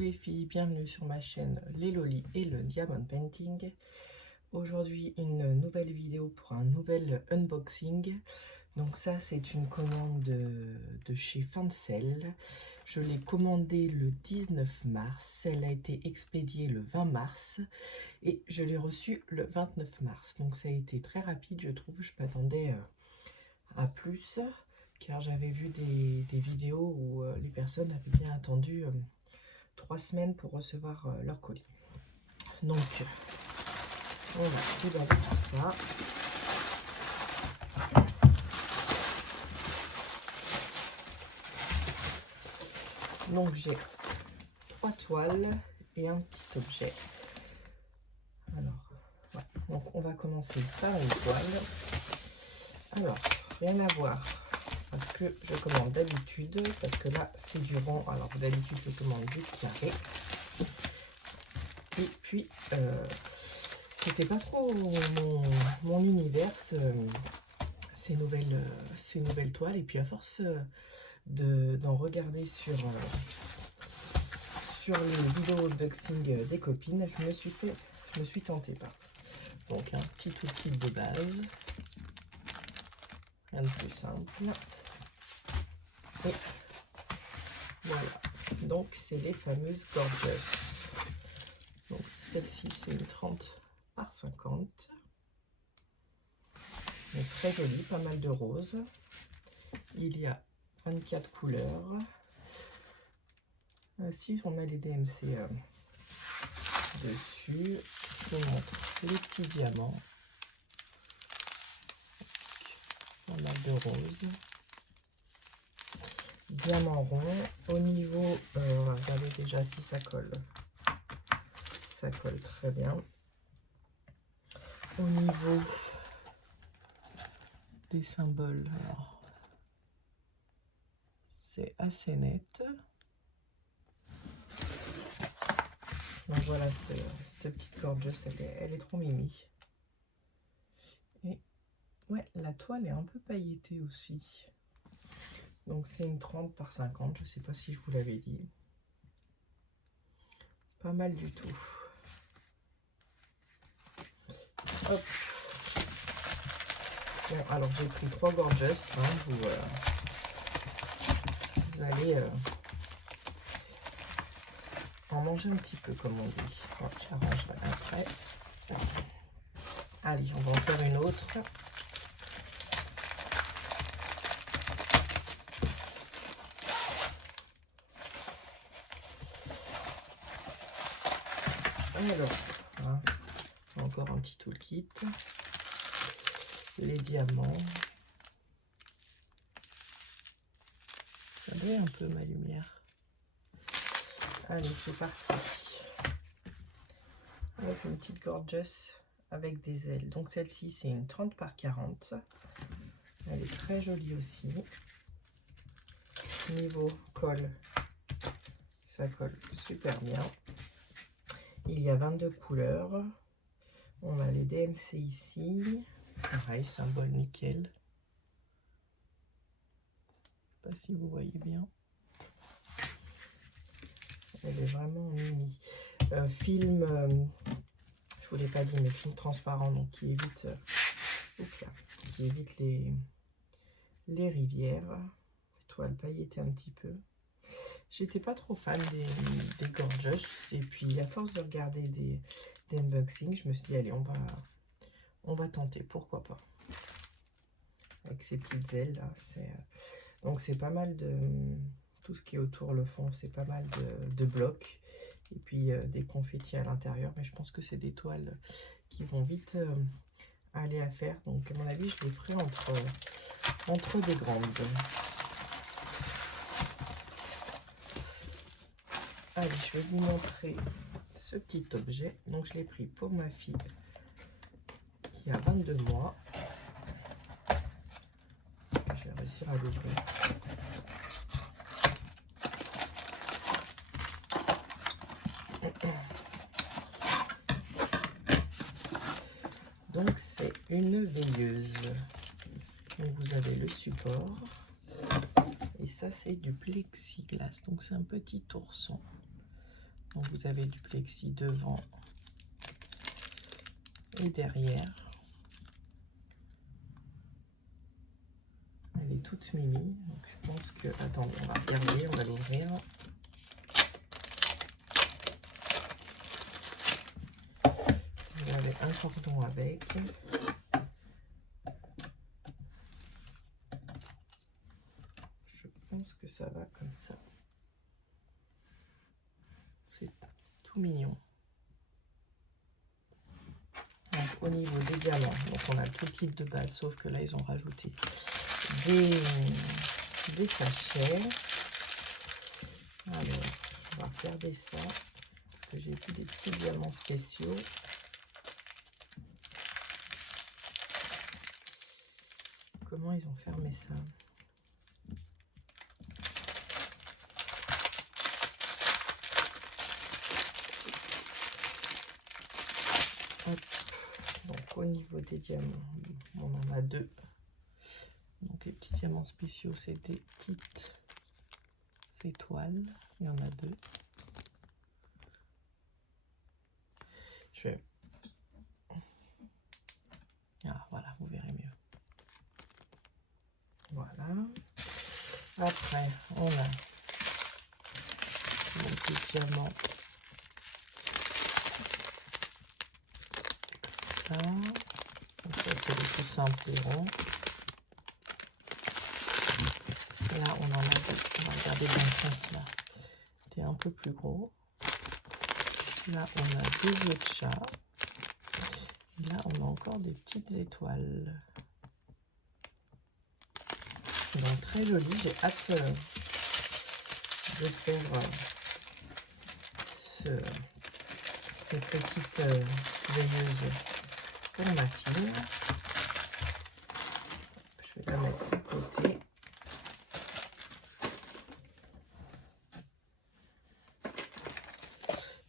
les filles, bienvenue sur ma chaîne Les Lolis et le Diamond Painting. Aujourd'hui une nouvelle vidéo pour un nouvel unboxing. Donc ça c'est une commande de chez Fancel. Je l'ai commandée le 19 mars, elle a été expédiée le 20 mars et je l'ai reçue le 29 mars. Donc ça a été très rapide je trouve, je m'attendais à plus. Car j'avais vu des vidéos où les personnes avaient bien attendu 3 semaines pour recevoir leur colis. Donc, on va déballer tout ça. Donc, j'ai 3 toiles et un petit objet. Alors, ouais. Donc, on va commencer par une toile. Alors, rien à voir. Parce que je commande d'habitude, parce que là c'est du rond, alors d'habitude je commande du carré. Et puis c'était pas trop mon univers ces nouvelles toiles, et puis à force d'en regarder sur les vidéos unboxing des copines, je me suis tentée par. Donc un petit outil de base, rien de plus simple. Et voilà, donc c'est les fameuses Gorgeous. Donc celle-ci c'est une 30 par 50. Donc très jolie, pas mal de roses. Il y a 24 couleurs. Si on a les DMC dessus, je vous montre les petits diamants. Pas mal de roses. Diamant rond. Au niveau, on va regarder déjà si ça colle. Ça colle très bien. Au niveau des symboles, c'est assez net. Donc voilà, cette petite gorgeous, elle est trop mimi. Et ouais, la toile est un peu pailletée aussi. Donc c'est une 30 par 50, je sais pas si je vous l'avais dit. Pas mal du tout. Hop. Bon, alors j'ai pris 3 gorgeous, hein, vous allez en manger un petit peu comme on dit. Bon, j'arrangerai après. Allez, on va en faire une autre. Alors, hein, encore un petit toolkit. Les diamants. Ça brille un peu ma lumière. Allez, c'est parti. Avec une petite gorgeous avec des ailes. Donc celle-ci, c'est une 30 par 40. Elle est très jolie aussi. Niveau colle, ça colle super bien. Il y a 22 couleurs. On a les DMC ici. Pareil, symbole nickel. Je ne sais pas si vous voyez bien. Elle est vraiment mimi. Film, je vous l'ai pas dit, mais film transparent, donc qui évite, les rivières. Toile pailletée un petit peu. J'étais pas trop fan des gorgeous, et puis à force de regarder des unboxings, je me suis dit allez, on va tenter, pourquoi pas. Avec ces petites ailes là, donc c'est pas mal de tout ce qui est autour le fond, c'est pas mal de blocs, et puis des confettis à l'intérieur, mais je pense que c'est des toiles qui vont vite aller à faire, donc à mon avis je les ferai entre des grandes. Allez, je vais vous montrer ce petit objet. Donc je l'ai pris pour ma fille qui a 22 mois. Je vais réussir à l'ouvrir. Donc c'est une veilleuse. Donc vous avez le support. Et ça c'est du plexiglas. Donc c'est un petit ourson. Donc vous avez du plexi devant et derrière. Elle est toute mimi. Donc je pense que... Attendez, on va regarder, on va l'ouvrir. Vous avez un cordon avec. Je pense que ça va comme ça. C'est tout mignon. Donc, au niveau des diamants, donc on a tout le kit de base, sauf que là ils ont rajouté des sachets. Alors, on va regarder ça, parce que j'ai vu des petits diamants spéciaux. Comment ils ont fermé ça? Hop. Donc au niveau des diamants, on en a deux. Donc les petits diamants spéciaux, c'est des petites étoiles. Il y en a deux. Je vais... Ah, voilà, vous verrez mieux. Voilà. Après, on a mon petit diamant. Ça. Donc ça, c'est le plus simple et rond. Là, on en a deux. On va regarder dans ce sens-là. C'était un peu plus gros. Là, on a deux œufs de chat. Et là, on a encore des petites étoiles. Donc, très joli. J'ai hâte de faire cette petite veilleuse pour ma fille. Je vais la mettre de côté.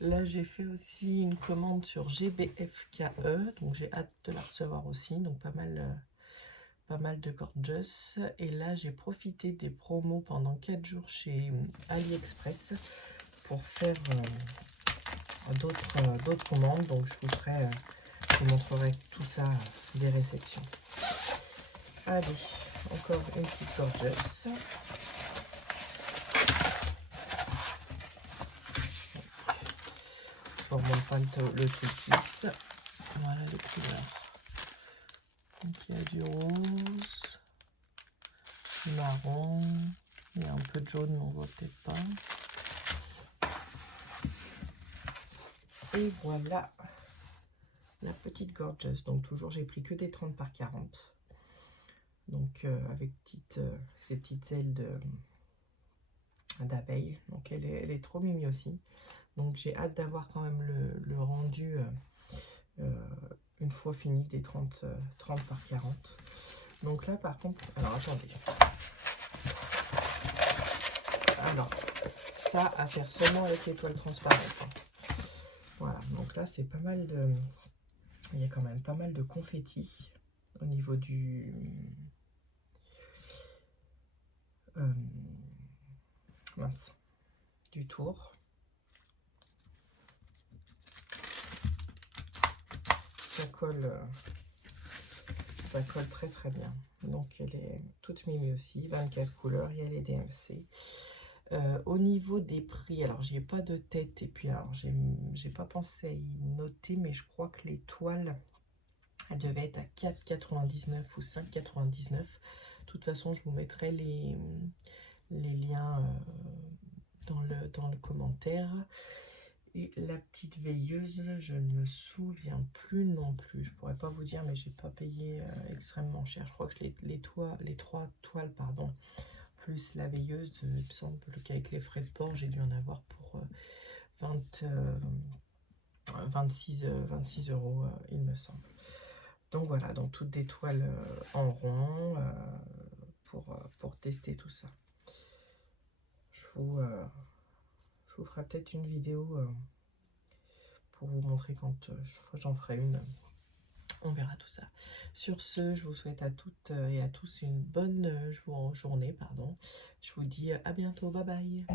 Là, j'ai fait aussi une commande sur GBFKE, donc j'ai hâte de la recevoir aussi, donc pas mal de gorgeous. Et là, j'ai profité des promos pendant 4 jours chez AliExpress pour faire d'autres commandes, donc je vous montrerai tout ça des réceptions. Allez, encore une petite gorgeous. Je ne remonte pas le tout kit. Voilà les couleurs. Donc il y a du rose, du marron, il y a un peu de jaune, mais on voit peut-être pas. Et voilà la petite gorgeous. Donc toujours j'ai pris que des 30 par 40. Donc avec ces petites ailes d'abeille. Donc elle est trop mimi aussi. Donc j'ai hâte d'avoir quand même le rendu une fois fini des 30 par 40. Donc là par contre, alors attendez. Alors ça à faire seulement avec l'étoile transparente. Voilà, donc là c'est pas mal de... Il y a quand même pas mal de confettis au niveau du... mince, du tour. Ça colle très très bien. Donc elle est toute mimi aussi, 24 couleurs, il y a les DMC. Au niveau des prix, alors j'y ai pas de tête et puis alors j'ai pas pensé à y noter, mais je crois que les toiles elles devaient être à 4,99 ou 5,99. De toute façon, je vous mettrai les liens dans le commentaire. Et la petite veilleuse, je ne me souviens plus non plus. Je pourrais pas vous dire, mais j'ai pas payé extrêmement cher. Je crois que les 3 toiles, pardon, plus la veilleuse, il me semble qu'avec les frais de port, j'ai dû en avoir pour 26 €, il me semble. Donc voilà, donc toutes des toiles en rond pour tester tout ça. Je vous ferai peut-être une vidéo pour vous montrer quand j'en ferai une. On verra tout ça. Sur ce, je vous souhaite à toutes et à tous une bonne journée. Je vous dis à bientôt. Bye bye.